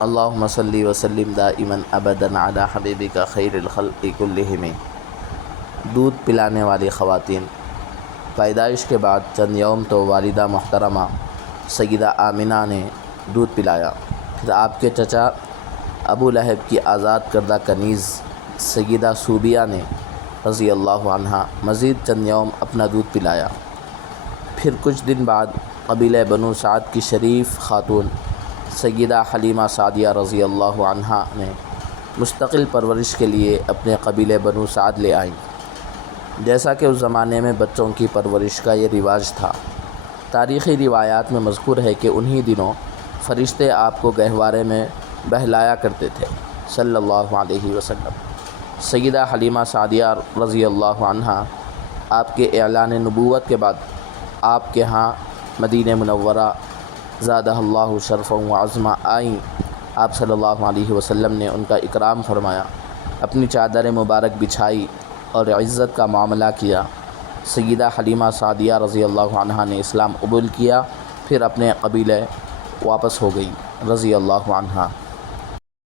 اللہم صلی وسلم دائما ابدا علی حبیبک خیر الخلق کلہم۔ دودھ پلانے والی خواتین۔ پیدائش کے بعد چند یوم تو والدہ محترمہ سیدہ آمنہ نے دودھ پلایا، پھر آپ کے چچا ابو لہب کی آزاد کردہ کنیز سیدہ صوبیہ نے رضی اللہ عنہا مزید چند یوم اپنا دودھ پلایا، پھر کچھ دن بعد قبیلہ بنو سعد کی شریف خاتون سیدہ حلیمہ سعدیہ رضی اللہ عنہا نے مستقل پرورش کے لیے اپنے قبیلے بنو سعد لے آئیں۔ جیسا کہ اس زمانے میں بچوں کی پرورش کا یہ رواج تھا، تاریخی روایات میں مذکور ہے کہ انہی دنوں فرشتے آپ کو گہوارے میں بہلایا کرتے تھے صلی اللہ علیہ وسلم۔ سیدہ حلیمہ سعدیہ رضی اللہ عنہا آپ کے اعلان نبوت کے بعد آپ کے ہاں مدینہ منورہ زادہ اللہ شرفا و عظما آئیں۔ آپ صلی اللہ علیہ وسلم نے ان کا اکرام فرمایا، اپنی چادر مبارک بچھائی اور عزت کا معاملہ کیا۔ سیدہ حلیمہ سعدیہ رضی اللہ عنہا نے اسلام قبول کیا، پھر اپنے قبیلے واپس ہو گئی رضی اللہ عنہا۔